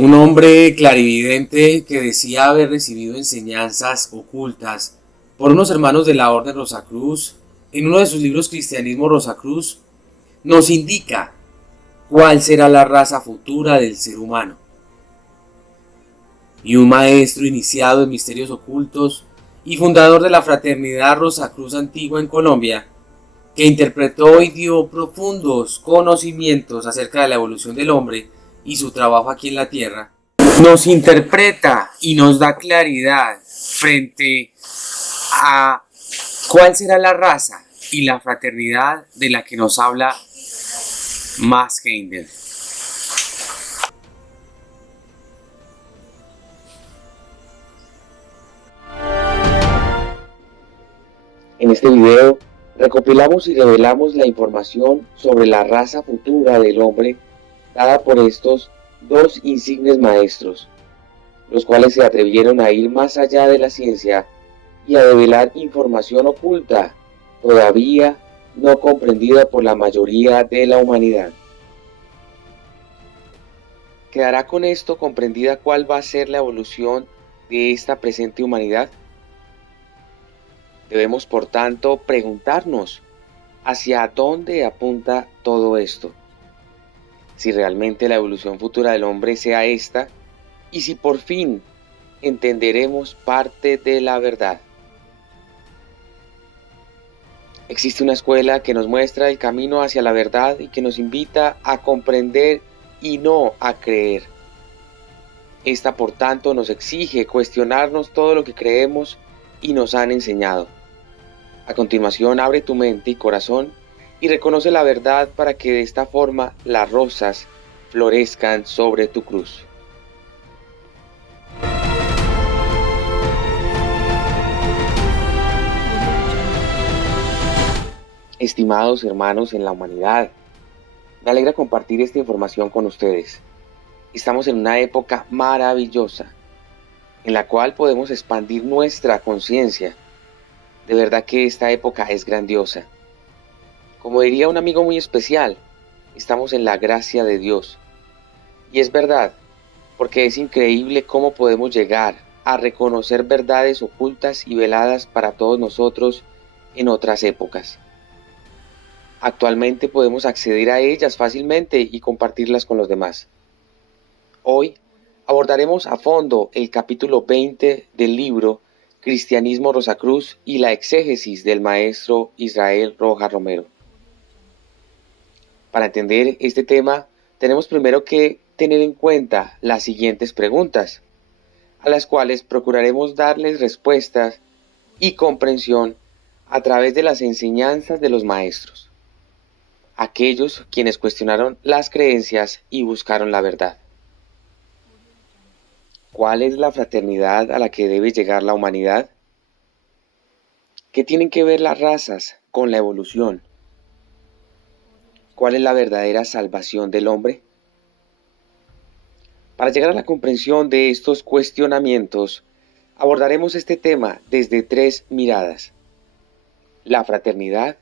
Un hombre clarividente que decía haber recibido enseñanzas ocultas por unos hermanos de la Orden Rosacruz, en uno de sus libros Cristianismo Rosacruz, nos indica cuál será la raza futura del ser humano. Y un maestro iniciado en misterios ocultos y fundador de la Fraternidad Rosacruz Antigua en Colombia, que interpretó y dio profundos conocimientos acerca de la evolución del hombre y su trabajo aquí en la Tierra, nos interpreta y nos da claridad frente a cuál será la raza y la fraternidad de la que nos habla Max Heindel. En este video recopilamos y revelamos la información sobre la raza futura del hombre dada por estos dos insignes maestros, los cuales se atrevieron a ir más allá de la ciencia y a revelar información oculta, todavía no comprendida por la mayoría de la humanidad. ¿Quedará con esto comprendida cuál va a ser la evolución de esta presente humanidad? Debemos, por tanto, preguntarnos hacia dónde apunta todo esto. Si realmente la evolución futura del hombre sea esta, y si por fin entenderemos parte de la verdad. Existe una escuela que nos muestra el camino hacia la verdad, que nos invita a comprender y no a creer. Esta, por tanto, nos exige cuestionarnos todo lo que creemos y nos han enseñado. A continuación, abre tu mente y corazón y reconoce la verdad para que de esta forma las rosas florezcan sobre tu cruz. Estimados hermanos en la humanidad, me alegra compartir esta información con ustedes. Estamos en una época maravillosa, en la cual podemos expandir nuestra conciencia. De verdad que esta época es grandiosa. Como diría un amigo muy especial, estamos en la gracia de Dios. Y es verdad, porque es increíble cómo podemos llegar a reconocer verdades ocultas y veladas para todos nosotros en otras épocas. Actualmente podemos acceder a ellas fácilmente y compartirlas con los demás. Hoy abordaremos a fondo el capítulo 20 del libro Cristianismo Rosacruz y la exégesis del maestro Israel Rojas Romero. Para entender este tema, tenemos primero que tener en cuenta las siguientes preguntas, a las cuales procuraremos darles respuestas y comprensión a través de las enseñanzas de los maestros, aquellos quienes cuestionaron las creencias y buscaron la verdad. ¿Cuál es la fraternidad a la que debe llegar la humanidad? ¿Qué tienen que ver las razas con la evolución? ¿Cuál es la verdadera salvación del hombre? Para llegar a la comprensión de estos cuestionamientos, abordaremos este tema desde tres miradas: la fraternidad,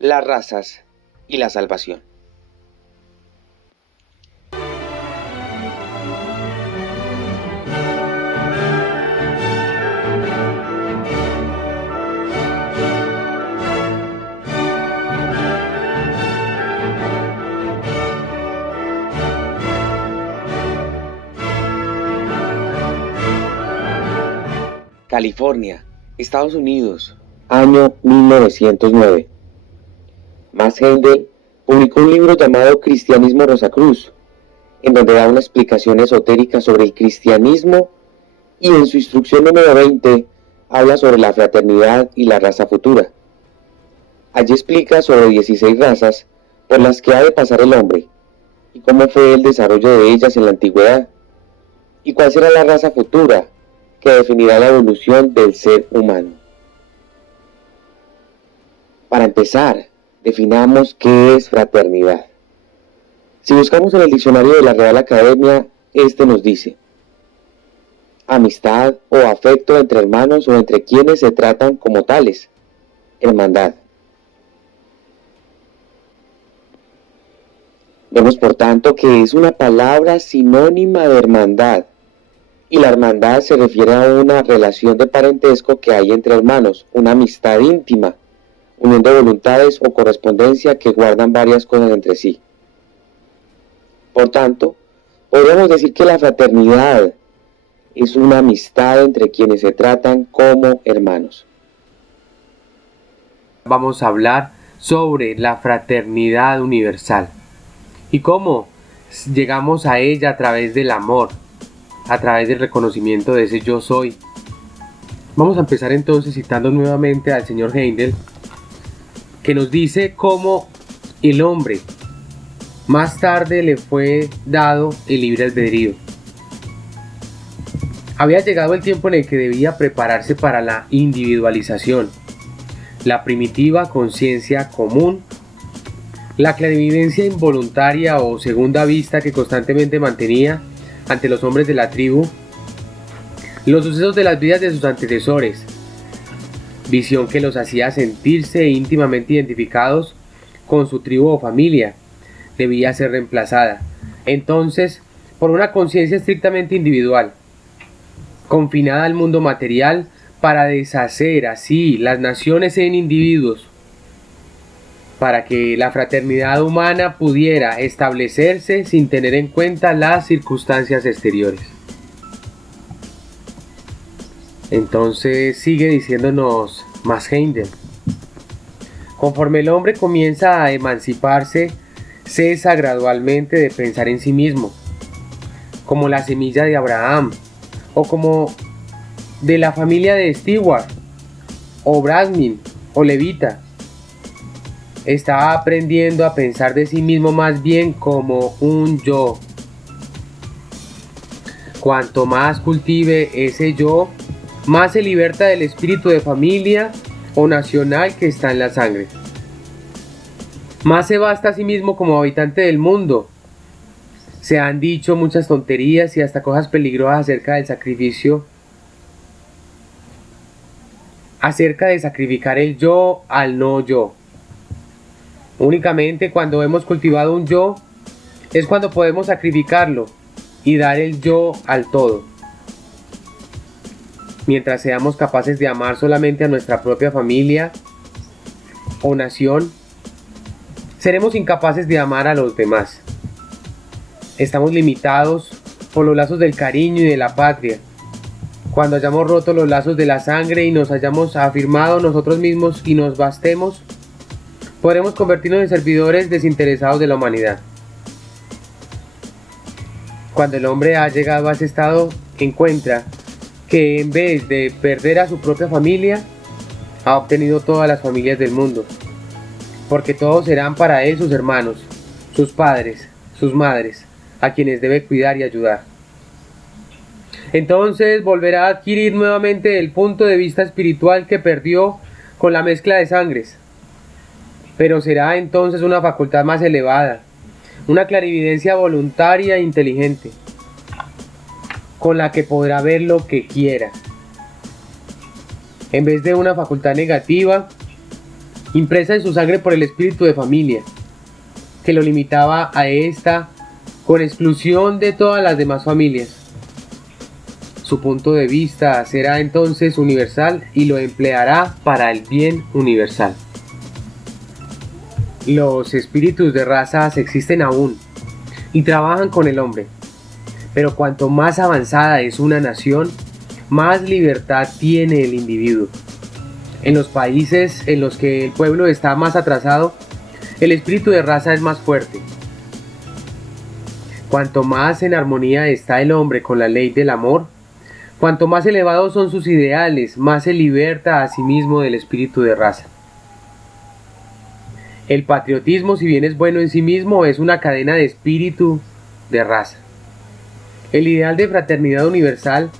las razas y la salvación. California, Estados Unidos, año 1909. Max Heindel publicó un libro llamado Cristianismo Rosacruz, en donde da una explicación esotérica sobre el cristianismo y en su instrucción número 20 habla sobre la fraternidad y la raza futura. Allí explica sobre 16 razas por las que ha de pasar el hombre y cómo fue el desarrollo de ellas en la antigüedad y cuál será la raza futura que definirá la evolución del ser humano. Para empezar, definamos qué es fraternidad. Si buscamos en el diccionario de la Real Academia, este nos dice: amistad o afecto entre hermanos o entre quienes se tratan como tales, hermandad. Vemos por tanto que es una palabra sinónima de hermandad, y la hermandad se refiere a una relación de parentesco que hay entre hermanos, una amistad íntima, unión de voluntades o correspondencia que guardan varias cosas entre sí. Por tanto, podríamos decir que la fraternidad es una amistad entre quienes se tratan como hermanos. Vamos a hablar sobre la fraternidad universal y cómo llegamos a ella a través del amor, a través del reconocimiento de ese yo soy. Vamos a empezar entonces citando nuevamente al señor Heindel, que nos dice cómo el hombre más tarde le fue dado el libre albedrío. Había llegado el tiempo en el que debía prepararse para la individualización, la primitiva conciencia común, la clarividencia involuntaria o segunda vista que constantemente mantenía ante los hombres de la tribu los sucesos de las vidas de sus antecesores, visión que los hacía sentirse íntimamente identificados con su tribu o familia, debía ser reemplazada entonces por una conciencia estrictamente individual, confinada al mundo material, para deshacer así las naciones en individuos, para que la fraternidad humana pudiera establecerse sin tener en cuenta las circunstancias exteriores. Entonces sigue diciéndonos más Heindel: conforme el hombre comienza a emanciparse, cesa gradualmente de pensar en sí mismo, como la semilla de Abraham, o como de la familia de Stewart, o Brahmin, o Levita. Está aprendiendo a pensar de sí mismo más bien como un yo. Cuanto más cultive ese yo, más se liberta del espíritu de familia o nacional que está en la sangre. Más se basta a sí mismo como habitante del mundo. Se han dicho muchas tonterías y hasta cosas peligrosas acerca del sacrificio, acerca de sacrificar el yo al no yo. Únicamente cuando hemos cultivado un yo es cuando podemos sacrificarlo y dar el yo al todo. Mientras seamos capaces de amar solamente a nuestra propia familia o nación, seremos incapaces de amar a los demás. Estamos limitados por los lazos del cariño y de la patria. Cuando hayamos roto los lazos de la sangre y nos hayamos afirmado nosotros mismos y nos bastemos, podremos convertirnos en servidores desinteresados de la humanidad. Cuando el hombre ha llegado a ese estado, encuentra que en vez de perder a su propia familia, ha obtenido todas las familias del mundo, porque todos serán para él sus hermanos, sus padres, sus madres, a quienes debe cuidar y ayudar. Entonces volverá a adquirir nuevamente el punto de vista espiritual que perdió con la mezcla de sangres, pero será entonces una facultad más elevada, una clarividencia voluntaria e inteligente, con la que podrá ver lo que quiera, en vez de una facultad negativa, impresa en su sangre por el espíritu de familia, que lo limitaba a esta con exclusión de todas las demás familias. Su punto de vista será entonces universal y lo empleará para el bien universal. Los espíritus de razas existen aún y trabajan con el hombre, pero cuanto más avanzada es una nación, más libertad tiene el individuo. En los países en los que el pueblo está más atrasado, el espíritu de raza es más fuerte. Cuanto más en armonía está el hombre con la ley del amor, cuanto más elevados son sus ideales, más se liberta a sí mismo del espíritu de raza. El patriotismo, si bien es bueno en sí mismo, es una cadena de espíritu de raza. El ideal de fraternidad universal,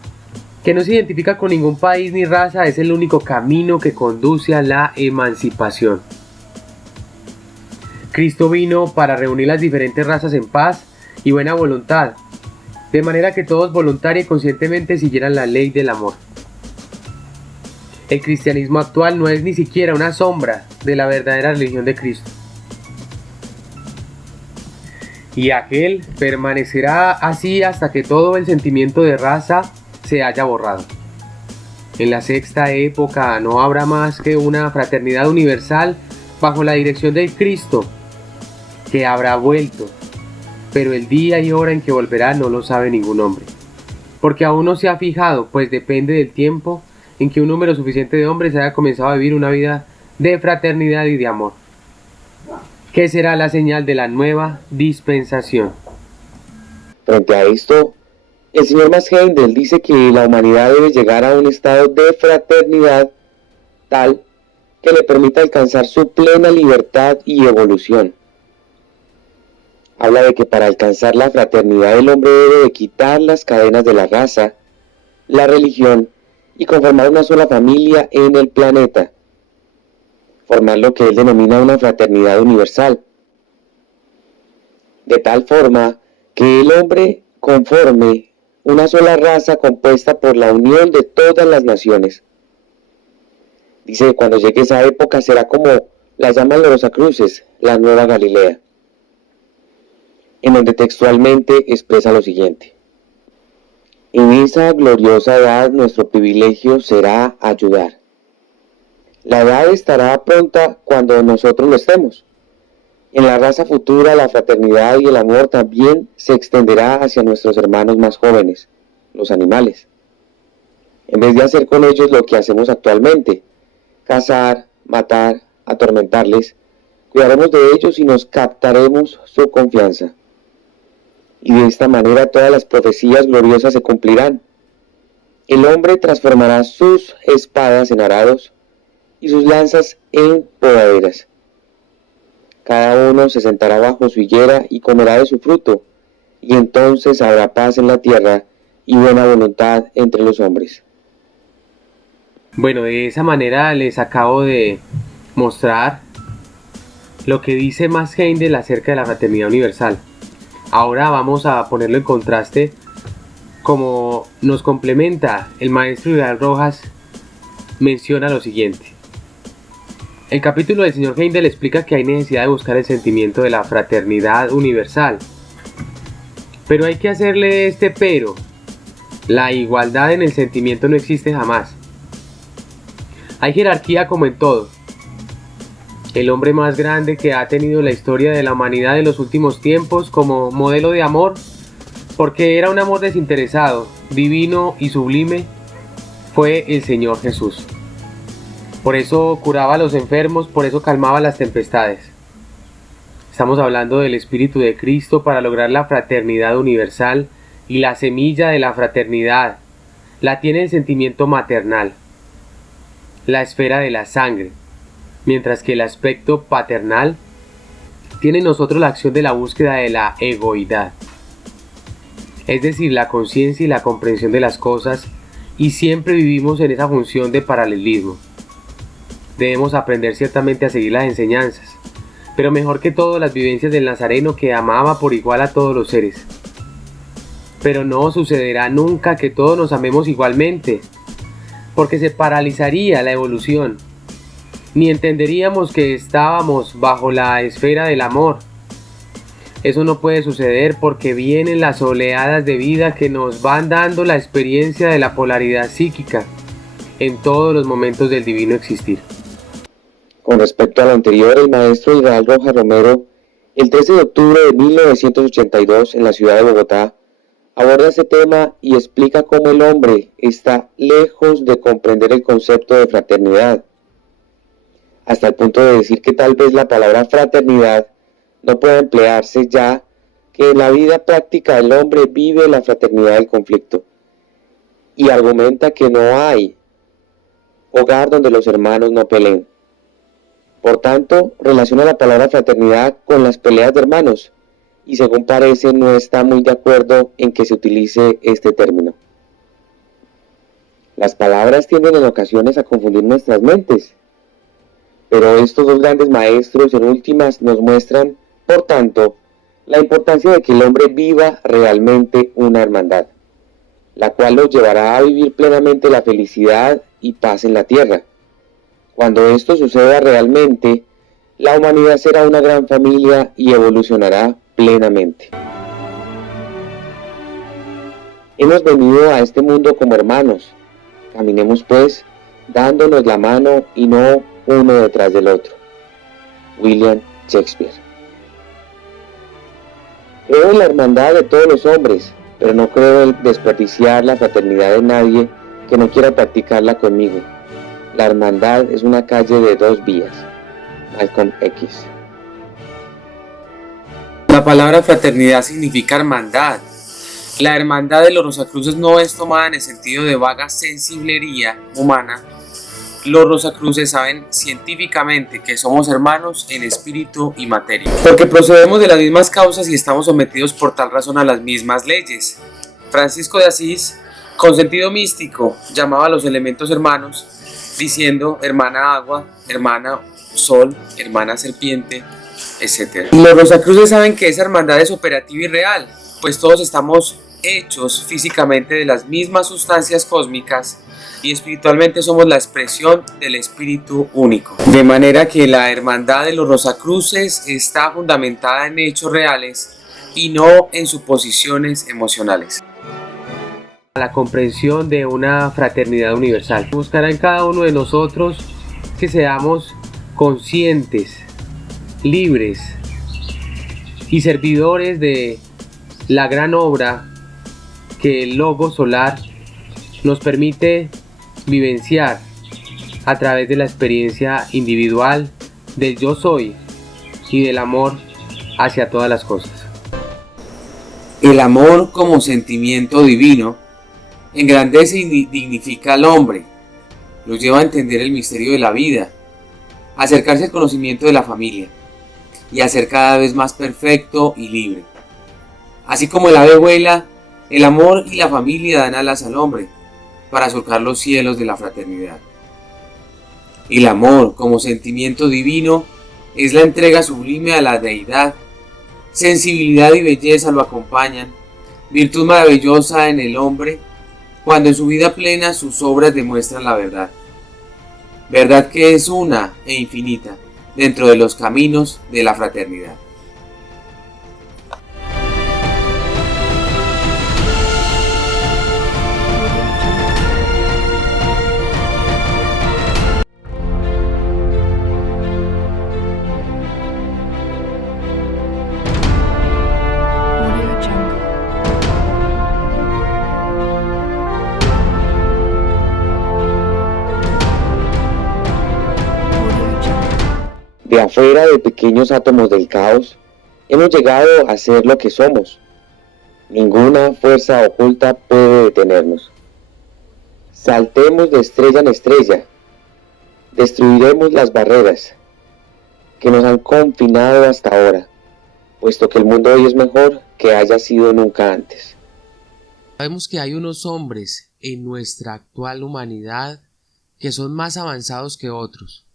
que no se identifica con ningún país ni raza, es el único camino que conduce a la emancipación. Cristo vino para reunir las diferentes razas en paz y buena voluntad, de manera que todos voluntaria y conscientemente siguieran la ley del amor. El cristianismo actual no es ni siquiera una sombra de la verdadera religión de Cristo. y aquel permanecerá así hasta que todo el sentimiento de raza se haya borrado. En la sexta época no habrá más que una fraternidad universal bajo la dirección del Cristo, que habrá vuelto, pero el día y hora en que volverá no lo sabe ningún hombre, porque aún no se ha fijado, pues depende del tiempo en que un número suficiente de hombres haya comenzado a vivir una vida de fraternidad y de amor, que será la señal de la nueva dispensación. Frente a esto, el señor Max Heindel dice que la humanidad debe llegar a un estado de fraternidad tal que le permita alcanzar su plena libertad y evolución. Habla de que para alcanzar la fraternidad el hombre debe de quitar las cadenas de la raza, la religión y conformar una sola familia en el planeta. Formar lo que él denomina una fraternidad universal. De tal forma que el hombre conforme una sola raza compuesta por la unión de todas las naciones. Dice que cuando llegue esa época será como la llaman los Rosacruces, la Nueva Galilea, en donde textualmente expresa lo siguiente: en esa gloriosa edad nuestro privilegio será ayudar. La edad estará pronta cuando nosotros lo estemos. En la raza futura la fraternidad y el amor también se extenderá hacia nuestros hermanos más jóvenes, los animales. En vez de hacer con ellos lo que hacemos actualmente, cazar, matar, atormentarles, cuidaremos de ellos y nos captaremos su confianza. Y de esta manera todas las profecías gloriosas se cumplirán. El hombre transformará sus espadas en arados y sus lanzas en podaderas. Cada uno se sentará bajo su higuera y comerá de su fruto, y entonces habrá paz en la tierra y buena voluntad entre los hombres. Bueno, de esa manera les acabo de mostrar lo que dice Max Heindel acerca de la fraternidad universal. Ahora vamos a ponerlo en contraste como nos complementa el maestro Vidal Rojas. Menciona lo siguiente: el capítulo del señor Heindel explica que hay necesidad de buscar el sentimiento de la fraternidad universal, pero hay que hacerle este pero: la igualdad en el sentimiento no existe jamás. Hay jerarquía como en todo. El hombre más grande que ha tenido la historia de la humanidad en los últimos tiempos como modelo de amor, porque era un amor desinteresado, divino y sublime, fue el Señor Jesús. Por eso curaba a los enfermos, por eso calmaba las tempestades. Estamos hablando del Espíritu de Cristo para lograr la fraternidad universal, y la semilla de la fraternidad la tiene el sentimiento maternal, la esfera de la sangre, mientras que el aspecto paternal tiene en nosotros la acción de la búsqueda de la egoidad, es decir, la conciencia y la comprensión de las cosas, y siempre vivimos en esa función de paralelismo. Debemos aprender ciertamente a seguir las enseñanzas, pero mejor que todo las vivencias del Nazareno, que amaba por igual a todos los seres. Pero no sucederá nunca que todos nos amemos igualmente, porque se paralizaría la evolución, ni entenderíamos que estábamos bajo la esfera del amor. Eso no puede suceder porque vienen las oleadas de vida que nos van dando la experiencia de la polaridad psíquica en todos los momentos del divino existir. Con respecto a lo anterior, el maestro Israel Rojas Romero, el 13 de octubre de 1982 en la ciudad de Bogotá, aborda este tema y explica cómo el hombre está lejos de comprender el concepto de fraternidad, hasta el punto de decir que tal vez la palabra fraternidad no puede emplearse, ya que en la vida práctica el hombre vive la fraternidad del conflicto, y argumenta que no hay hogar donde los hermanos no peleen. Por tanto, relaciona la palabra fraternidad con las peleas de hermanos, y según parece no está muy de acuerdo en que se utilice este término. Las palabras tienden en ocasiones a confundir nuestras mentes, pero estos dos grandes maestros en últimas nos muestran, por tanto, la importancia de que el hombre viva realmente una hermandad, la cual lo llevará a vivir plenamente la felicidad y paz en la tierra. Cuando esto suceda realmente, la humanidad será una gran familia y evolucionará plenamente. Hemos venido a este mundo como hermanos. Caminemos pues dándonos la mano y no uno detrás del otro. William Shakespeare. Creo en la hermandad de todos los hombres, pero no creo en despreciar la fraternidad de nadie que no quiera practicarla conmigo. La hermandad es una calle de dos vías. Malcolm X. La palabra fraternidad significa hermandad. La hermandad de los Rosacruces no es tomada en el sentido de vaga sensiblería humana. Los Rosacruces saben científicamente que somos hermanos en espíritu y materia, porque procedemos de las mismas causas y estamos sometidos por tal razón a las mismas leyes. Francisco de Asís, con sentido místico, llamaba a los elementos hermanos, diciendo hermana agua, hermana sol, hermana serpiente, etc. Los Rosacruces saben que esa hermandad es operativa y real, pues todos estamos hechos físicamente de las mismas sustancias cósmicas y espiritualmente somos la expresión del espíritu único. De manera que la hermandad de los Rosacruces está fundamentada en hechos reales y no en suposiciones emocionales. La comprensión de una fraternidad universal buscará en cada uno de nosotros que seamos conscientes, libres y servidores de la gran obra que el Logo Solar nos permite vivenciar a través de la experiencia individual del yo soy y del amor hacia todas las cosas. El amor como sentimiento divino engrandece y dignifica al hombre, lo lleva a entender el misterio de la vida, a acercarse al conocimiento de la familia y a ser cada vez más perfecto y libre. Así como el ave vuela, el amor y la familia dan alas al hombre para surcar los cielos de la fraternidad. El amor como sentimiento divino es la entrega sublime a la deidad. Sensibilidad y belleza lo acompañan, virtud maravillosa en el hombre, cuando en su vida plena sus obras demuestran la verdad. Verdad que es una e infinita dentro de los caminos de la fraternidad. De afuera de pequeños átomos del caos, hemos llegado a ser lo que somos. Ninguna fuerza oculta puede detenernos. Saltemos de estrella en estrella. Destruiremos las barreras que nos han confinado hasta ahora, puesto que el mundo hoy es mejor que haya sido nunca antes. Sabemos que hay unos hombres en nuestra actual humanidad que son más avanzados que otros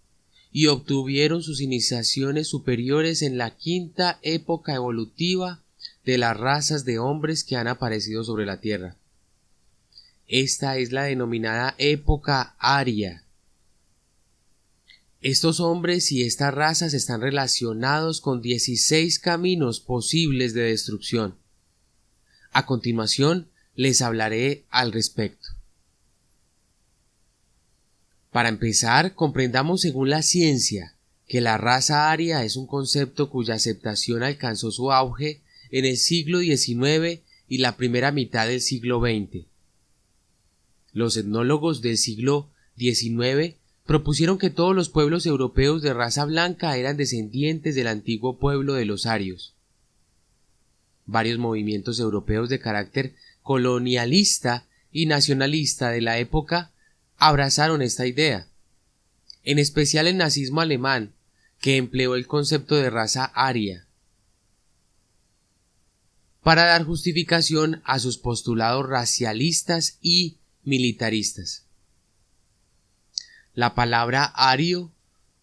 y obtuvieron sus iniciaciones superiores en la quinta época evolutiva de las razas de hombres que han aparecido sobre la Tierra. Esta es la denominada época aria. Estos hombres y estas razas están relacionados con 16 caminos posibles de destrucción. A continuación les hablaré al respecto. Para empezar, comprendamos según la ciencia que la raza aria es un concepto cuya aceptación alcanzó su auge en el siglo XIX y la primera mitad del siglo XX. Los etnólogos del siglo XIX propusieron que todos los pueblos europeos de raza blanca eran descendientes del antiguo pueblo de los arios. Varios movimientos europeos de carácter colonialista y nacionalista de la época abrazaron esta idea, en especial el nazismo alemán, que empleó el concepto de raza aria para dar justificación a sus postulados racialistas y militaristas. La palabra ario,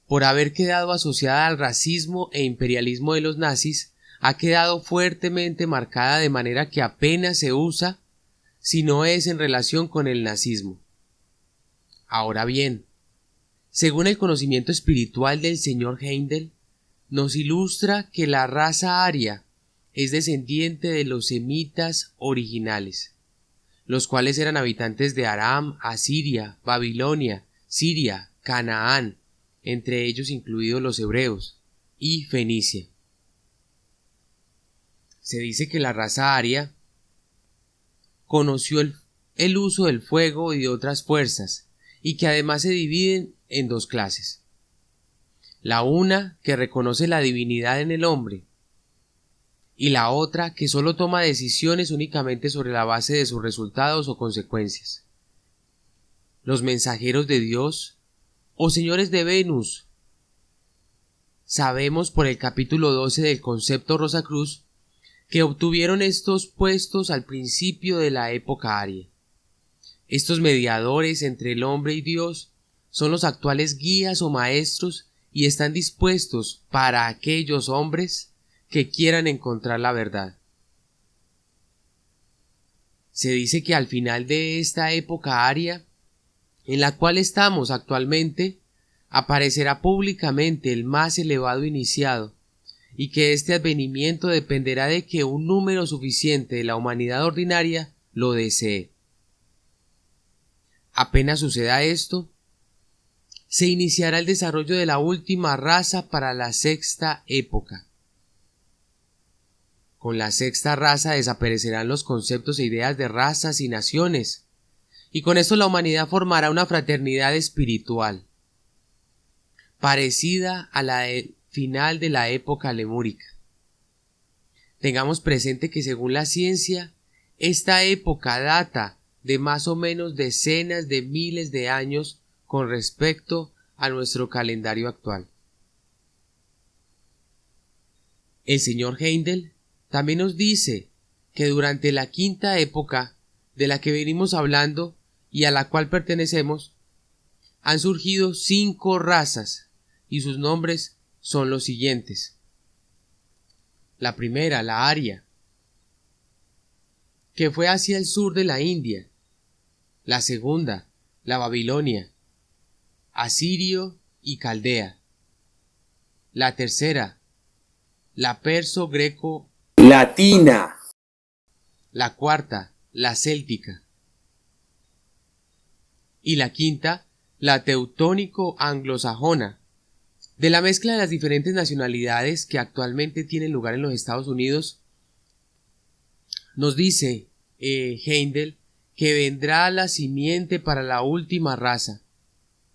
por haber quedado asociada al racismo e imperialismo de los nazis, ha quedado fuertemente marcada de manera que apenas se usa si no es en relación con el nazismo. Ahora bien, según el conocimiento espiritual del señor Heindel, nos ilustra que la raza aria es descendiente de los semitas originales, los cuales eran habitantes de Aram, Asiria, Babilonia, Siria, Canaán, entre ellos incluidos los hebreos, y Fenicia. Se dice que la raza aria conoció el uso del fuego y de otras fuerzas, y que además se dividen en dos clases. La una que reconoce la divinidad en el hombre, y la otra que solo toma decisiones únicamente sobre la base de sus resultados o consecuencias. Los mensajeros de Dios o señores de Venus. Sabemos por el capítulo 12 del concepto Rosacruz que obtuvieron estos puestos al principio de la época aria. Estos mediadores entre el hombre y Dios son los actuales guías o maestros y están dispuestos para aquellos hombres que quieran encontrar la verdad. Se dice que al final de esta época aria, en la cual estamos actualmente, aparecerá públicamente el más elevado iniciado, y que este advenimiento dependerá de que un número suficiente de la humanidad ordinaria lo desee. Apenas suceda esto, se iniciará el desarrollo de la última raza para la sexta época. Con la sexta raza desaparecerán los conceptos e ideas de razas y naciones, y con esto la humanidad formará una fraternidad espiritual, parecida a la del final de la época lemúrica. Tengamos presente que según la ciencia, esta época data de más o menos decenas de miles de años con respecto a nuestro calendario actual. El señor Heindel también nos dice que durante la quinta época de la que venimos hablando y a la cual pertenecemos, han surgido 5 razas y sus nombres son los siguientes. La primera, la aria, que fue hacia el sur de la India. La segunda, la babilonia, asirio y caldea. La tercera, la perso-greco-latina. La cuarta, la céltica. Y la quinta, la teutónico-anglosajona. De la mezcla de las diferentes nacionalidades que actualmente tienen lugar en los Estados Unidos, nos dice Heindel que vendrá la simiente para la última raza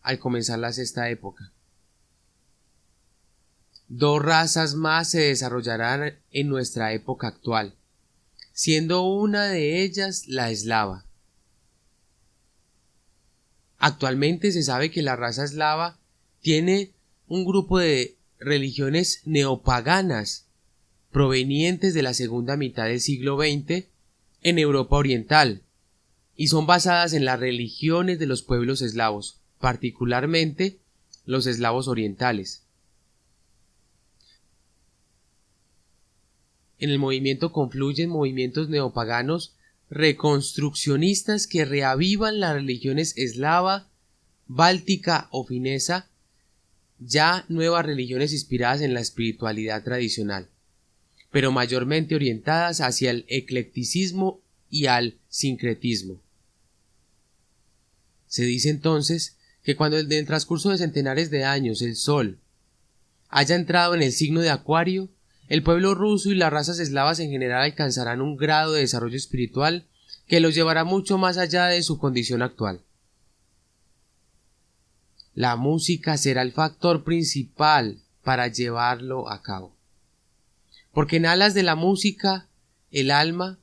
al comenzar la sexta época. 2 razas más se desarrollarán en nuestra época actual, siendo una de ellas la eslava. Actualmente se sabe que la raza eslava tiene un grupo de religiones neopaganas provenientes de la segunda mitad del siglo XX en Europa Oriental y son basadas en las religiones de los pueblos eslavos, particularmente los eslavos orientales. En el movimiento confluyen movimientos neopaganos reconstruccionistas que reavivan las religiones eslava, báltica o finesa, ya nuevas religiones inspiradas en la espiritualidad tradicional, pero mayormente orientadas hacia el eclecticismo y al sincretismo. Se dice entonces que cuando en el transcurso de centenares de años el Sol haya entrado en el signo de Acuario, el pueblo ruso y las razas eslavas en general alcanzarán un grado de desarrollo espiritual que los llevará mucho más allá de su condición actual. La música será el factor principal para llevarlo a cabo. Porque en alas de la música, el alma,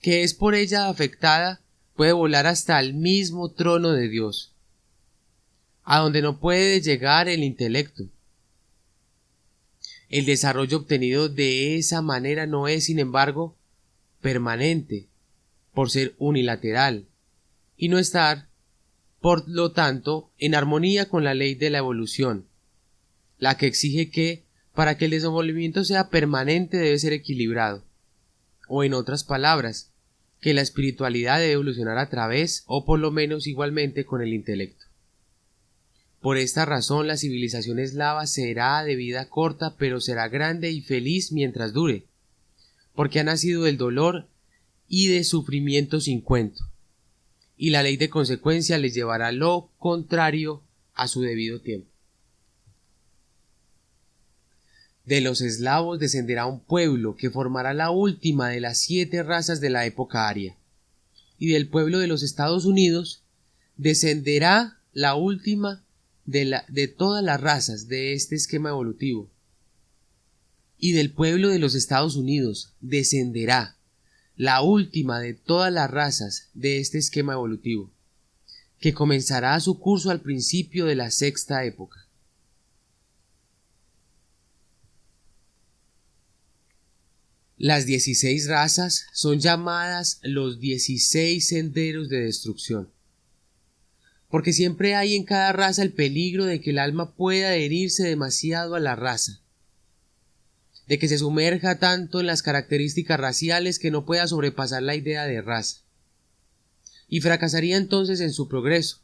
que es por ella afectada, puede volar hasta el mismo trono de Dios, a donde no puede llegar el intelecto. El desarrollo obtenido de esa manera no es, sin embargo, permanente, por ser unilateral, y no estar, por lo tanto, en armonía con la ley de la evolución, la que exige que, para que el desenvolvimiento sea permanente, debe ser equilibrado, o en otras palabras, que la espiritualidad debe evolucionar a través, o por lo menos igualmente, con el intelecto. Por esta razón la civilización eslava será de vida corta, pero será grande y feliz mientras dure, porque ha nacido del dolor y de sufrimiento sin cuento, y la ley de consecuencia les llevará lo contrario a su debido tiempo. De los eslavos descenderá un pueblo que formará la última de las 7 razas de la época aria, y del pueblo de los Estados Unidos descenderá la última de todas las razas de este esquema evolutivo. Y del pueblo de los Estados Unidos descenderá la última de todas las razas de este esquema evolutivo, que comenzará su curso al principio de la 6ª época. Las 16 razas son llamadas los 16 senderos de destrucción, porque siempre hay en cada raza el peligro de que el alma pueda adherirse demasiado a la raza, de que se sumerja tanto en las características raciales que no pueda sobrepasar la idea de raza, y fracasaría entonces en su progreso.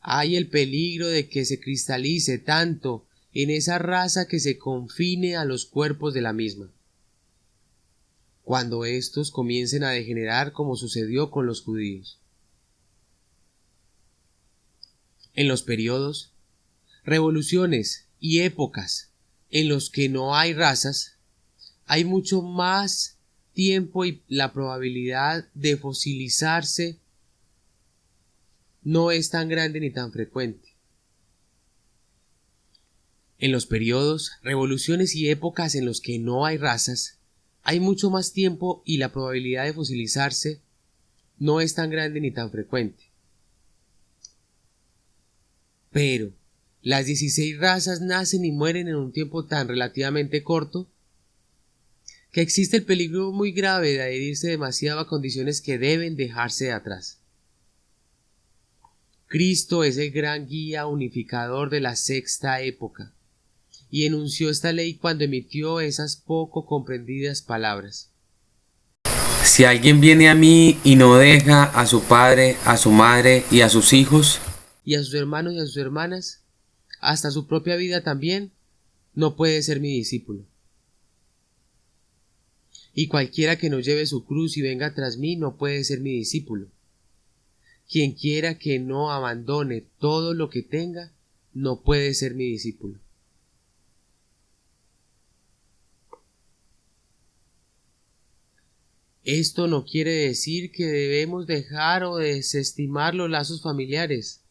Hay el peligro de que se cristalice tanto en esa raza que se confine a los cuerpos de la misma, cuando éstos comiencen a degenerar como sucedió con los judíos. En los periodos, revoluciones y épocas en los que no hay razas, hay mucho más tiempo y la probabilidad de fosilizarse no es tan grande ni tan frecuente. En los periodos, revoluciones y épocas en los que no hay razas, hay mucho más tiempo y la probabilidad de fosilizarse no es tan grande ni tan frecuente. Pero las 16 razas nacen y mueren en un tiempo tan relativamente corto que existe el peligro muy grave de adherirse demasiado a condiciones que deben dejarse de atrás. Cristo es el gran guía unificador de la 6ª época, y enunció esta ley cuando emitió esas poco comprendidas palabras. Si alguien viene a mí y no deja a su padre, a su madre y a sus hijos, y a sus hermanos y a sus hermanas, hasta su propia vida también, no puede ser mi discípulo. Y cualquiera que no lleve su cruz y venga tras mí no puede ser mi discípulo. Quien quiera que no abandone todo lo que tenga, no puede ser mi discípulo. Esto no quiere decir que debemos dejar o desestimar los lazos familiares,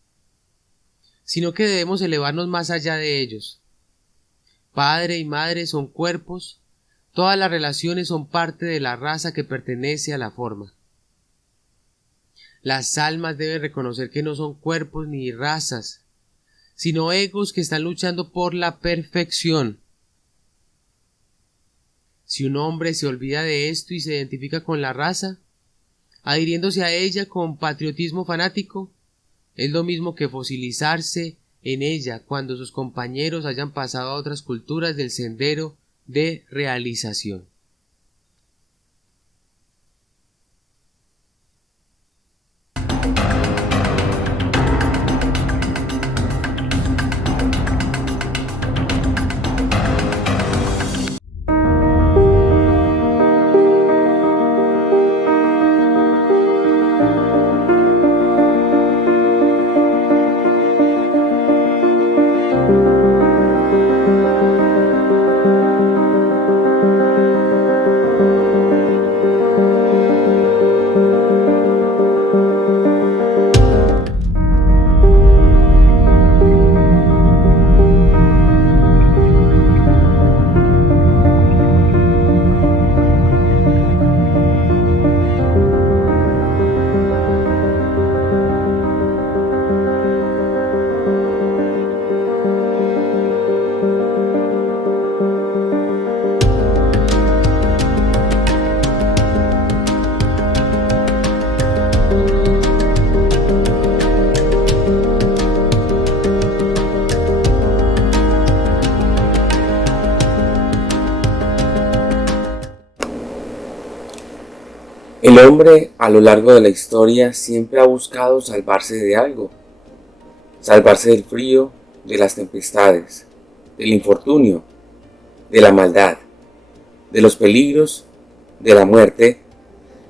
sino que debemos elevarnos más allá de ellos. Padre y madre son cuerpos, todas las relaciones son parte de la raza que pertenece a la forma. Las almas deben reconocer que no son cuerpos ni razas, sino egos que están luchando por la perfección. Si un hombre se olvida de esto y se identifica con la raza, adhiriéndose a ella con patriotismo fanático, es lo mismo que fosilizarse en ella cuando sus compañeros hayan pasado a otras culturas del sendero de realización. el hombre a lo largo de la historia siempre ha buscado salvarse de algo. salvarse del frío, de las tempestades, del infortunio, de la maldad, de los peligros, de la muerte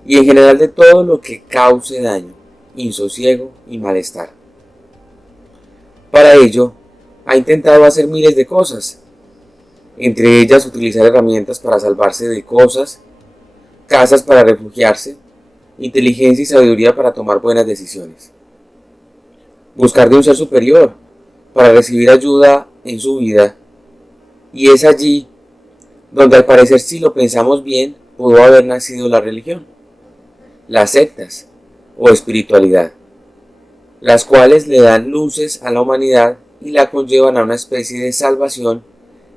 y en general de todo lo que cause daño, insosiego y malestar. Para ello, ha intentado hacer miles de cosas, entre ellas utilizar herramientas para salvarse de cosas, casas para refugiarse, inteligencia y sabiduría para tomar buenas decisiones. Buscar de un ser superior para recibir ayuda en su vida, y es allí donde al parecer, si lo pensamos bien, pudo haber nacido la religión, las sectas o espiritualidad, las cuales le dan luces a la humanidad y la conllevan a una especie de salvación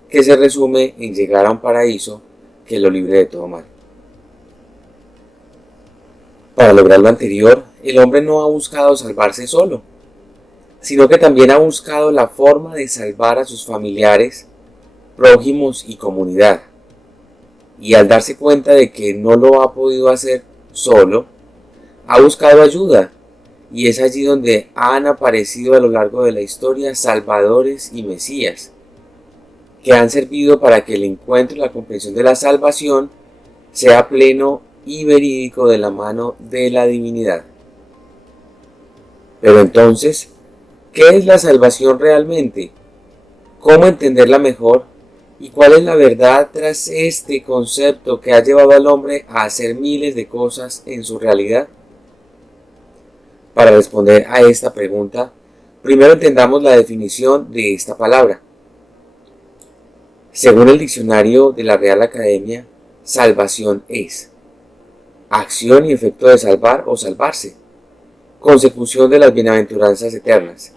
que se resume en llegar a un paraíso que lo libre de todo mal. Para lograr lo anterior, el hombre no ha buscado salvarse solo, sino que también ha buscado la forma de salvar a sus familiares, prójimos y comunidad. Y al darse cuenta de que no lo ha podido hacer solo, ha buscado ayuda, y es allí donde han aparecido a lo largo de la historia salvadores y mesías, que han servido para que el encuentro y la comprensión de la salvación sea pleno y verídico de la mano de la divinidad. Pero entonces, ¿qué es la salvación realmente? ¿Cómo entenderla mejor? ¿Y cuál es la verdad tras este concepto que ha llevado al hombre a hacer miles de cosas en su realidad? Para responder a esta pregunta, primero entendamos la definición de esta palabra. Según el diccionario de la Real Academia, salvación es acción y efecto de salvar o salvarse, consecución de las bienaventuranzas eternas,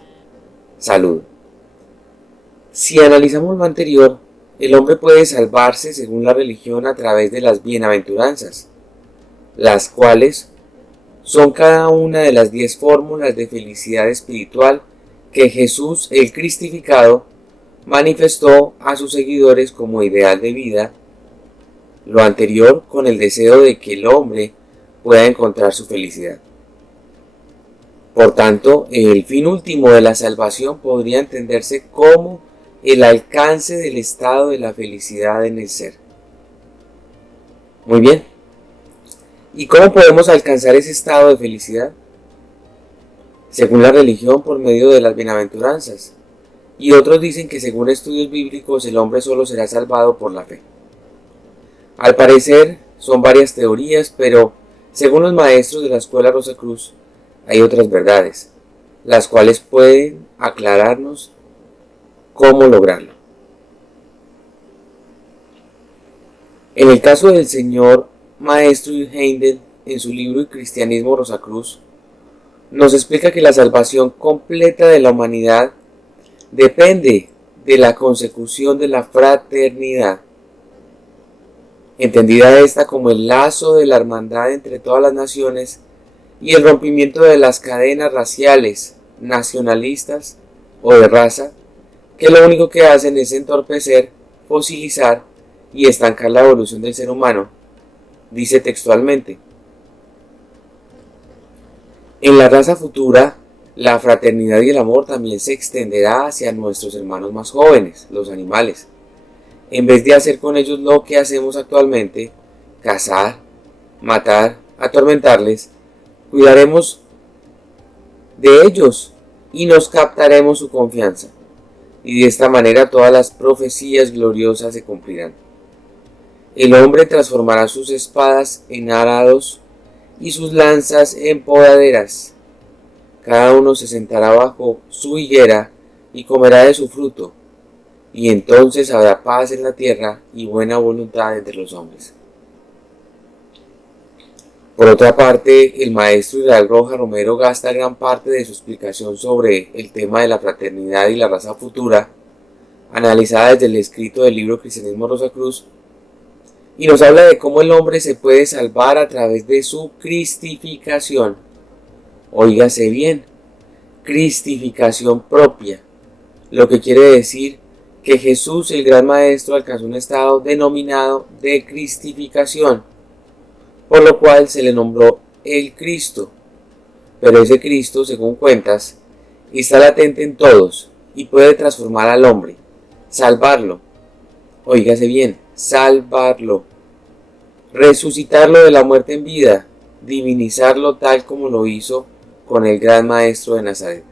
salud. Si analizamos lo anterior, el hombre puede salvarse según la religión a través de las bienaventuranzas, las cuales son cada una de las 10 fórmulas de felicidad espiritual que Jesús el cristificado manifestó a sus seguidores como ideal de vida, lo anterior con el deseo de que el hombre pueda encontrar su felicidad. Por tanto, el fin último de la salvación podría entenderse como el alcance del estado de la felicidad en el ser. Muy bien. ¿Y cómo podemos alcanzar ese estado de felicidad? Según la religión, por medio de las bienaventuranzas. Y otros dicen que según estudios bíblicos el hombre solo será salvado por la fe. Al parecer son varias teorías, pero según los maestros de la Escuela Rosacruz hay otras verdades, las cuales pueden aclararnos cómo lograrlo. En el caso del señor maestro Heindel, en su libro El cristianismo Rosacruz, nos explica que la salvación completa de la humanidad depende de la consecución de la fraternidad, entendida esta como el lazo de la hermandad entre todas las naciones y el rompimiento de las cadenas raciales, nacionalistas o de raza, que lo único que hacen es entorpecer, fosilizar y estancar la evolución del ser humano. Dice textualmente: en la raza futura, la fraternidad y el amor también se extenderá hacia nuestros hermanos más jóvenes, los animales. En vez de hacer con ellos lo que hacemos actualmente, cazar, matar, atormentarles, cuidaremos de ellos y nos captaremos su confianza. Y de esta manera todas las profecías gloriosas se cumplirán. El hombre transformará sus espadas en arados y sus lanzas en podaderas. Cada uno se sentará bajo su higuera y comerá de su fruto, y entonces habrá paz en la tierra y buena voluntad entre los hombres. Por otra parte, el maestro Israel Roja Romero gasta gran parte de su explicación sobre el tema de la fraternidad y la raza futura, analizada desde el escrito del libro Cristianismo Rosacruz, y nos habla de cómo el hombre se puede salvar a través de su cristificación. Óigase bien, cristificación propia, lo que quiere decir que Jesús, el gran maestro, alcanzó un estado denominado de cristificación, por lo cual se le nombró el Cristo. Pero ese Cristo, según cuentas, está latente en todos y puede transformar al hombre, salvarlo, oígase bien, salvarlo, resucitarlo de la muerte en vida, divinizarlo tal como lo hizo con el gran maestro de Nazaret.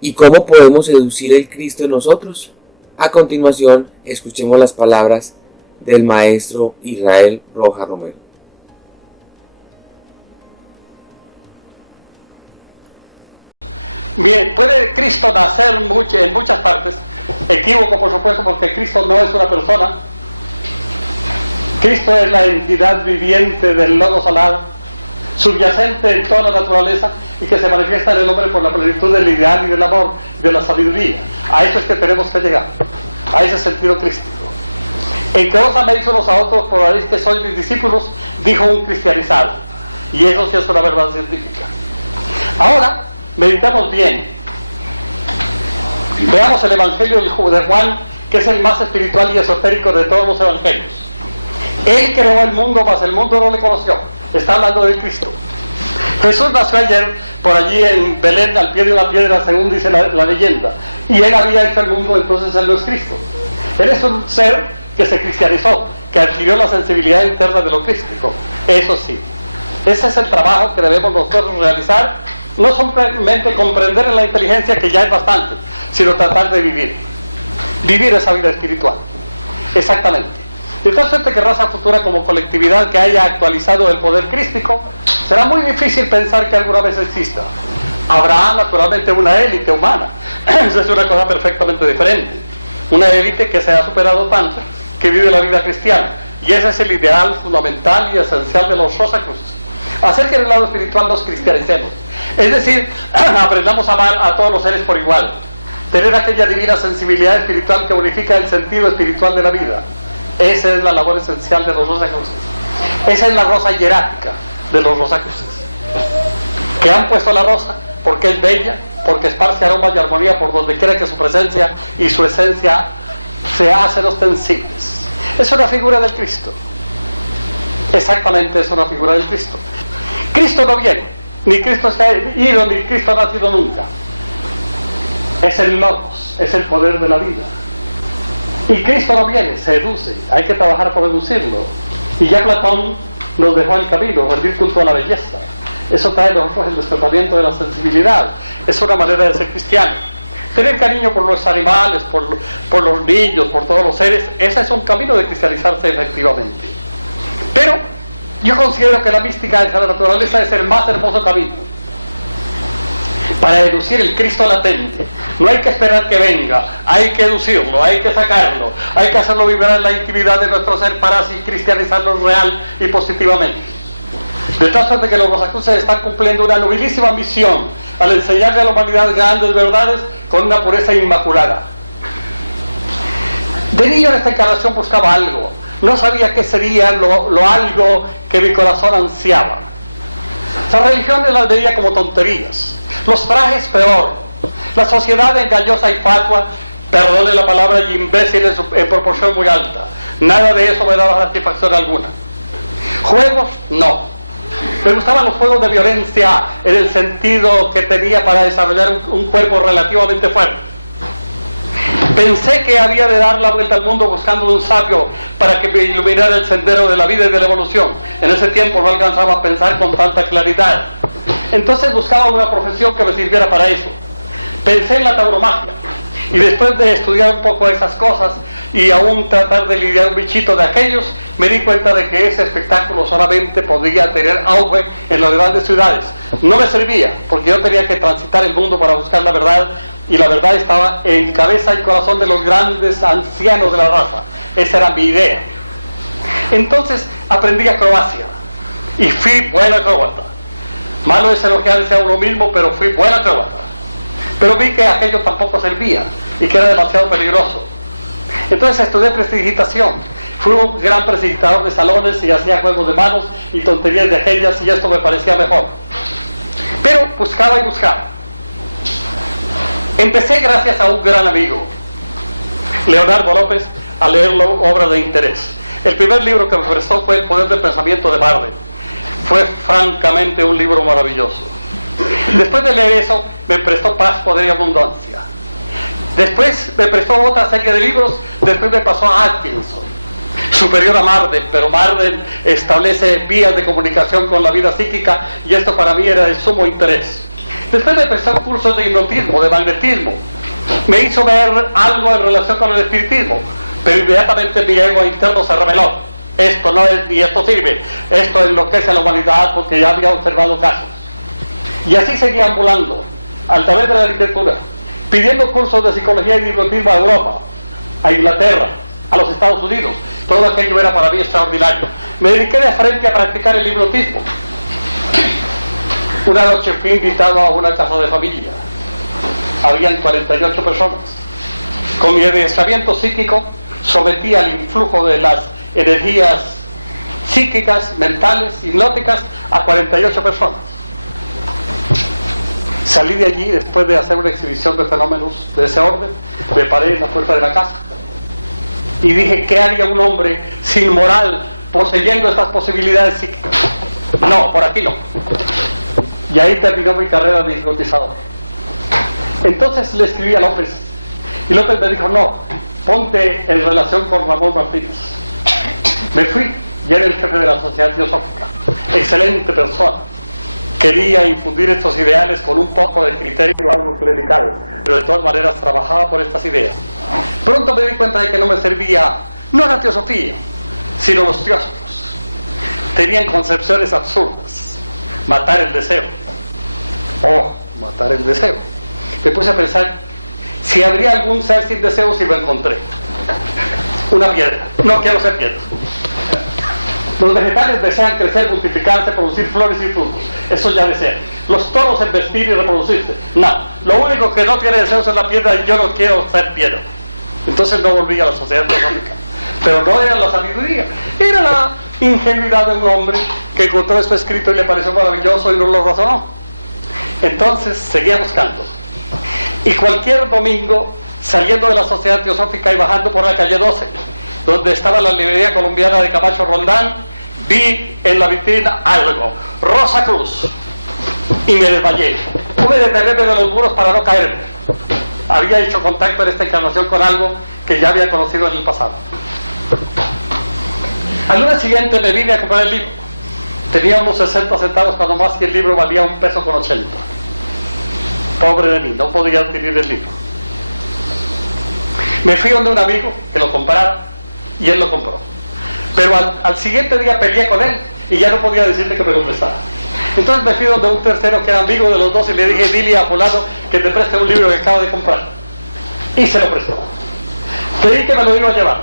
¿Y cómo podemos seducir el Cristo en nosotros? A continuación, escuchemos las palabras del maestro Israel Rojas Romero. Bien, puede Cristo nacer en muchas partes, equívoco por supuesto, porque Cristo no es una persona. Cristo es la entidad viviente del Logos Sagrado, subyacente en toda la naturaleza y que se manifiesta en el hombre por la plenitud del ideal y del amor y de la sabiduría. A eso es que tenemos que llegar, a ese sentido crístico. En que os améis unos a otros probaréis que sois mis discípulos, dijo un cristianizado, y eso sí es una verdad científica. Ahora, meditamos bien. Veamos el Evangelio de Juan, que es el más espiritual y esotérico de todos los evangelios. Él creó el mundo, mas el mundo no le conoció. Está hablando de Cristo. Jesús nació ayer por allí en Belén, al pie de una piedra, según dice la leyenda. Y él había hecho el mundo, entonces él no es Cristo. Él es un ser que se cristianizó, que adquirió la sensibilidad interna de lo crístico. Eso sí. Ese es el trabajo que debemos nosotros realizar. No solamente comprender en la inteligencia, que ya es bastante, sino tratar de vivir esa vida espiritual. Exactamente. De tal suerte que raza futura como colectividad que haya actualizado el poder crístico, será muy difícil pensar que alguna vez exista. Habrá naturalmente una élite humana. Esa es una cosa perfectamente diferente. Una élite que se ha superado tanto, que vive la vida cristiana. Y ese es el ideal fundamental y esencial de los Rosacruces. Hacer que en el lado espiritual nos cristianicemos. Es decir, aprendamos a amar a todos los seres por igual. Tener aquella divina sensibilidad espiritual que unifica el sentido espiritual de la vida. Esa es la labor esencial de los Rosacruces. Esa es la rosa hierática de los Rosacruces, que han puesto la rosa porque es bella, porque esparce aromas y armonía por donde quiera que su presencia y su esencia se hacen ostensibles. Es una figura del Cristo. Exactamente, es una figura del Cristo. Cristo no viene, ni Cristo se ha ido, ni Cristo no ha nacido nunca. Es el Logos, es el poder de la vida. Y Cristo no viene, seduce, hay que trabajar por seducirlo. Y ya Platón nos dejó el camino, rendir culto a la belleza. Eso trae a nosotros el despertamiento de la sensibilidad. Es una manera de ser cristiano. Tener cariño por los animales, por los niños, por todos los seres, ese es un camino de cristianizarse efectivamente. Pero yo considero que la mística de la naturaleza es el más hermoso camino para deducir el Cristo latente. No hay que esperar que venga, hay que deducirlo, hay que sacarlo, hay que hacerlo vibrar en la intimidad de nuestro ser para así cristianizarlo real y positivamente. De tal suerte que los Rosacruces están cumpliendo una nobilísima misión al enseñarle a la humanidad grandes verdades con una pureza inmaculada. De niño en esta encarnación buscaba algo, no sabía qué sería lo algo que mi corazón ansiaba. Las religiones las veía como tonterías, los trajes peor, la sociedad engañosa y fatua, perdone la palabra, y imbéciles en proporción muy alta. Nada de eso me daba satisfacción alguna. Juegos, no. Me gustaban los juegos de violencia en el sentido que tenía para desarrollar un cuerpo relativamente fuerte. Pensé que había de dar la vuelta al mundo buscando un sabio para que me iluminara el sendero de la vida y de la evolución. En ese tiempo no alcanzaba a pensar con tanta claridad. Entonces buscaba una profesión que me sirviera para eso. Pensé en la tauromaquia. Y después de estudiar un poco esas cosas y aún tratar de lidiar un bichito de aquellos, me di cuenta de que ese espectáculo solamente podía tener auge en las grandes ciudades. No me servía, porque yo tenía que transitar el mundo para buscar la verdad, y la verdad estaba en cabeza y corazón de los grandes ancianos de la raza. Esa era mi idea. Entonces aprendí acrobacia y fui buen acróbata. Malo es elogiarse a uno mismo, pero fui buen acróbata. Pero vi que aquello tampoco servía y que era demasiado peligroso. Entonces estudié prestidigitación. Fui un gran prestidigitador de salones y hacía juegos de manos y tonterías de aquellas, y esto me parecía mejor. Pero buscaba y buscaba. Empecé gracias a un gran amigo, Leonardo López, a leer obras de interés. El primer libro que me prestó fue El poder del pensamiento de Barden. Fue francamente un libro maravilloso. Después de leer eso, me prestó Paz, Poder y Abundancia. Después me prestó otra serie de libros, después me pasó a Atkinson, superior a Marden, pero Marden establece vías de comunicación con la vida psíquica y esto para mí era de sumo interés. Después me prestó cursos de hipnotismo, de magnetismo. Me hizo ver algo en relación con el espiritismo, pero inmediatamente mi ego interno se rebeló. Esto no es ni esto sirve, esto enloquece a la humanidad porque ya había observado casos. Y así seguía ambulando, a través de la literatura, pidiendo cursos de psicología y hipnotismo a Europa, a Inglaterra, a los Estados Unidos. Todo aquello era para mí extraordinario. Me dediqué de frente a practicar el hipnotismo. Una noche fui invitado a una casa de familia. Habían 48 personas. Con mi adiestramiento psíquico sometí al influjo de las energías psíquicas, mentales, hipnóticas a 48 personas. Salí de allí después de hacer una exhibición de fenómenos de ese orden. Me paré en la puerta de la casa y dije, ¿qué haría un hombre sin moral poseyendo estas posibilidades psíquicas? No, por aquí no. Y ahí terminó mi carrera de hipnotizador. Entonces le escribí a López y López me dijo, no, ponte en relación con Ramón Martínez. Me fui y era el jefe de la Sociedad Teosófica, excelente persona. Quería infundir estos ideales con un poco de criterio algo clerical, pero de todas maneras trabajaba por estas ideas. Pronto me di cuenta de que no me servía, no la teosofía, sino los teósofos. Tenían concepciones absurdas. Matar el deseo. Matar el deseo. Me puse a pensar si habría algún ser sin deseos y lo encontré. Una piedra. No quiero ser piedra. Los vegetales desean crecer, multiplicarse, producir flores y frutos. Eso ya desean. Los toros embestir y reproducirse. No. Lo único que no tiene deseos es la piedra y yo no quiero ser piedra. Entonces no volví a la Sociedad Teosófica. Pero no era la sabiduría. Era la ingenuidad de un hombre que encontró esto escrito y le pareció maravilloso y no lo razonó. Entonces seguía buscando. Y cualquier domingo, saliendo de la Sociedad Teosófica y bajando por la calle 12, donde estaba la librería colombiana de Camacho Roldán, vi en la vitrina algo, Rosa Cruz, y me desmayé. Tuve que detenerme de los muros para no caerme. Había hecho contacto en esta encarnación con algo que ya había conocido en el pasado. Al lunes siguiente me vine a comprar el libro. Tenía unos 60 centavos cuando más que el libro valía $1.80. Pobre de mí, no podía adquirir el libro. Me fui donde un amigo que lo comprara y él lo compró. Pero al siguiente día peleé con él y ya no podía decirle que me lo prestara. Entonces me fui donde un tercero que era amigo de los dos y le dije, dile a fulano que te preste un libro que acabo de comprar. Y se lo prestó. Creí que me lo iba a llevar.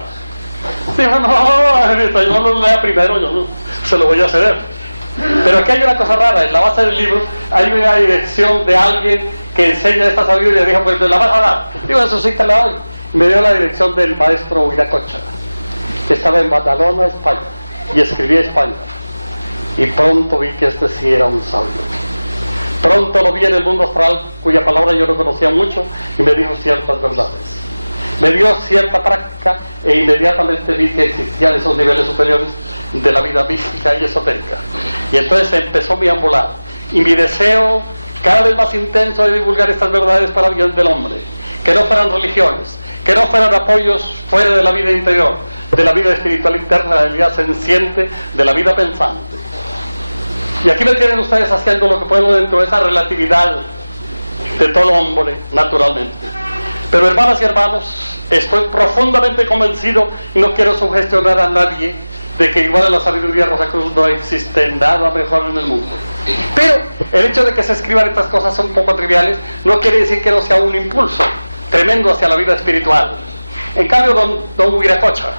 Dijo, no, yo no lo lea primero, yo no, se lo voy a ceder. Pero aquí hay una cosa rara, en la base del libro hay una dirección de alguien que enseña esta sabiduría y dijo, pues me la vas a dar. Digo, eso sí te la doy. Me dio la dirección del maestro Huiracocha, que estaba en Badalona, España, y escribía España. Y pronto vi que este sí era un sabio. Pronto lo vi en el mundo astral, cuya palabra yo no conocía mucho, y me dijo ciertas verdades. Me dio cierta práctica e inmediatamente vi que existían esos niveles superiores de la vida mística y esotérica. Y entonces empezó mi ambular y mi deseo cada vez más intenso de divulgar estas verdades para el bien del hombre, que no fueran religiones, que no fueran apoyos fuera de la vida interior, de la vida espiritual interna, de la vida senciente, de la vida pensante. Y aquí me tienen ustedes haciendo lo que puedo dentro de esa relatividad de todo hombre, naturalmente. Pero hermanas y hermanos, estoy profundamente convencido y no quiero sugestionar a nadie de que igual a la sabiduría Rosa Cruz no existe nada mejor en el mundo. Pero el hecho de que se escriban estas cosas un poco triviales no quiere decir que no sea un impulso tremendo hacia la vida espiritual. En cambio, don Huiracocha,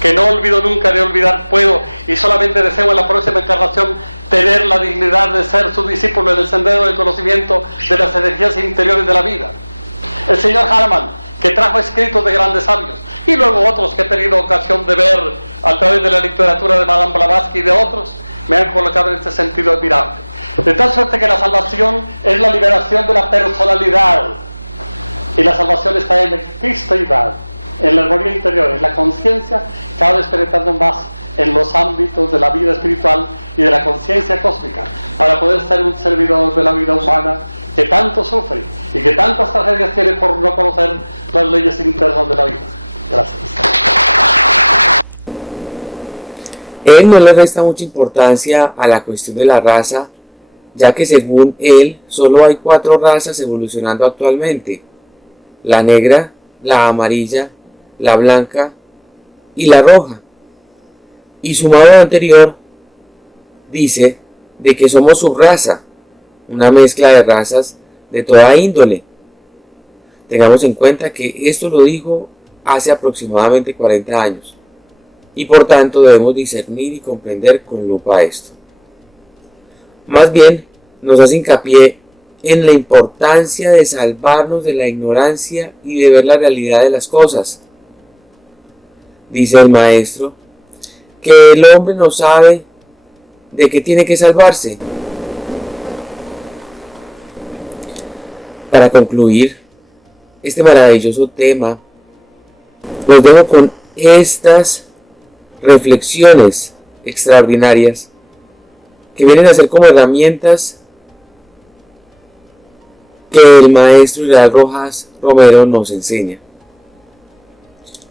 que no olvido nunca de olvidar puedo y solamente deseo en la próxima encarnación tener la dignidad de ser su discípulo en el sendero del conocimiento de las energías interiores de la vida. El señor Hahnemann, que trajo escritos de grandes sabios, y luego otros que he tenido ocasión de ver a través de la literatura de Madame Blavatsky y de otros, me han colocado en este sentido admirable. De tal suerte que la salvación es la liberación de la personalidad, y la salvación está en la cristoidad, en la armonía interior, en la conciencia, cada vez penetrando más en los ámbitos de la vida espiritual y de la conciencia cósmica, para poder ser un servidor de la vida humana que tanto sufre y que tantas tragedias tiene por no conocer las leyes internas de la vida. Gracias. Él no le resta mucha importancia a la cuestión de la raza, ya que según él solo hay 4 razas evolucionando actualmente: la negra, la amarilla, la blanca y la roja. Y sumado a lo anterior, dice de que somos subraza, una mezcla de razas de toda índole. Tengamos en cuenta que esto lo dijo hace aproximadamente 40 años, y por tanto debemos discernir y comprender con lupa esto. Más bien, nos hace hincapié en la importancia de salvarnos de la ignorancia y de ver la realidad de las cosas. Dice el maestro que el hombre no sabe de qué tiene que salvarse. Para concluir este maravilloso tema, los dejo con estas reflexiones extraordinarias que vienen a ser como herramientas que el maestro Israel Rojas Romero nos enseña.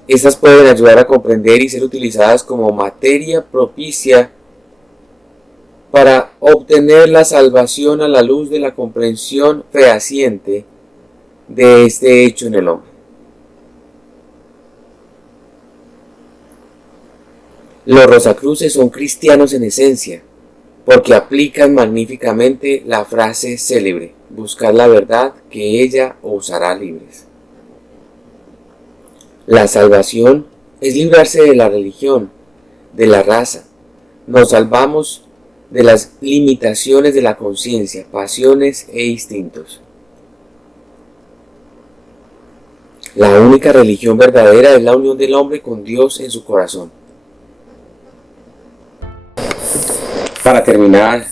Estas pueden ayudar a comprender y ser utilizadas como materia propicia para obtener la salvación a la luz de la comprensión fehaciente de este hecho en el hombre. Los Rosacruces son cristianos en esencia, porque aplican magníficamente la frase célebre: buscar la verdad, que ella os hará libres. La salvación es librarse de la religión, de la raza. Nos salvamos de las limitaciones de la conciencia, pasiones e instintos. La única religión verdadera es la unión del hombre con Dios en su corazón. Para terminar,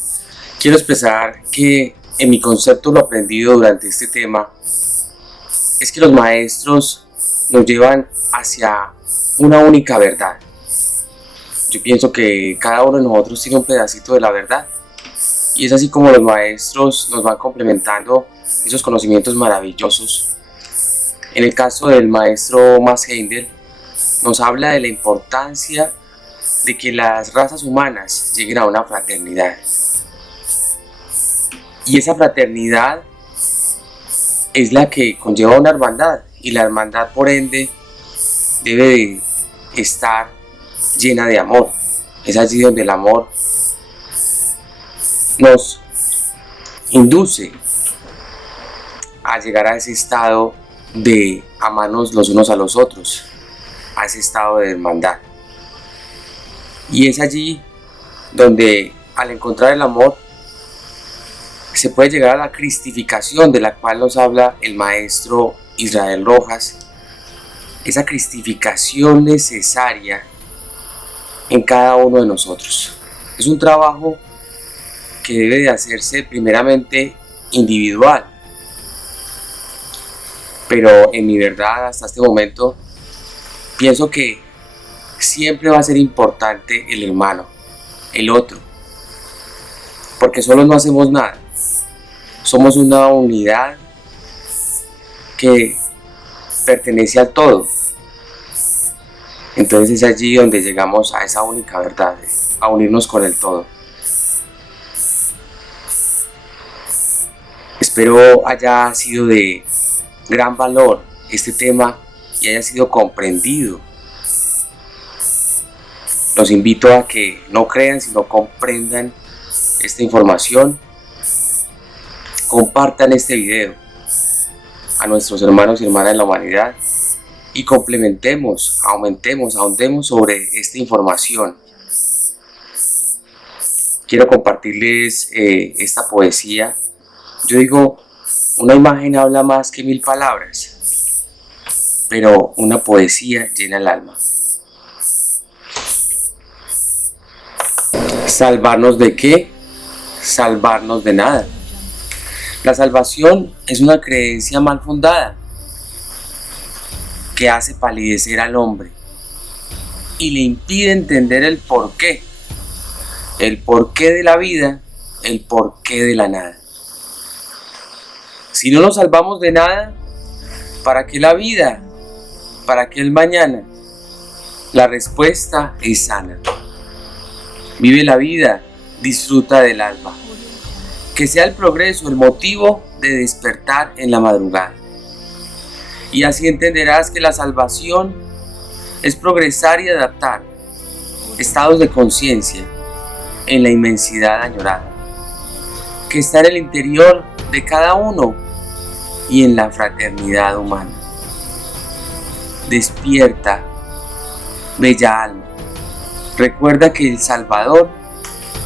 quiero expresar que en mi concepto lo aprendido durante este tema es que los maestros nos llevan hacia una única verdad. Yo pienso que cada uno de nosotros tiene un pedacito de la verdad, y es así como los maestros nos van complementando esos conocimientos maravillosos. En el caso del maestro Max Heindel, nos habla de la importancia de que las razas humanas lleguen a una fraternidad, y esa fraternidad es la que conlleva una hermandad, y la hermandad por ende debe de estar llena de amor. Es allí donde el amor nos induce a llegar a ese estado de amarnos los unos a los otros, a ese estado de hermandad. Y es allí donde, al encontrar el amor, se puede llegar a la cristificación de la cual nos habla el maestro Israel Rojas, esa cristificación necesaria en cada uno de nosotros. Es un trabajo que debe de hacerse primeramente individual, pero en mi verdad hasta este momento pienso que siempre va a ser importante el hermano, el otro, porque solos no hacemos nada. Somos una unidad que pertenece al todo. Entonces es allí donde llegamos a esa única verdad, a unirnos con el todo. Espero haya sido de gran valor este tema y haya sido comprendido. Los invito a que no crean, sino comprendan esta información. Compartan este video a nuestros hermanos y hermanas de la humanidad y complementemos, ahondemos sobre esta información. Quiero compartirles esta poesía. Yo digo, una imagen habla más que 1000 palabras, pero una poesía llena el alma. ¿Salvarnos de qué? Salvarnos de nada. La salvación es una creencia mal fundada que hace palidecer al hombre y le impide entender el porqué de la vida, el porqué de la nada. Si no nos salvamos de nada, ¿para qué la vida? ¿Para qué el mañana? La respuesta es sana. Vive la vida, disfruta del alma. Que sea el progreso el motivo de despertar en la madrugada. Y así entenderás que la salvación es progresar y adaptar estados de conciencia en la inmensidad añorada, que está en el interior de cada uno y en la fraternidad humana. Despierta, bella alma. Recuerda que el Salvador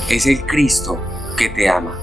es el Cristo que te ama.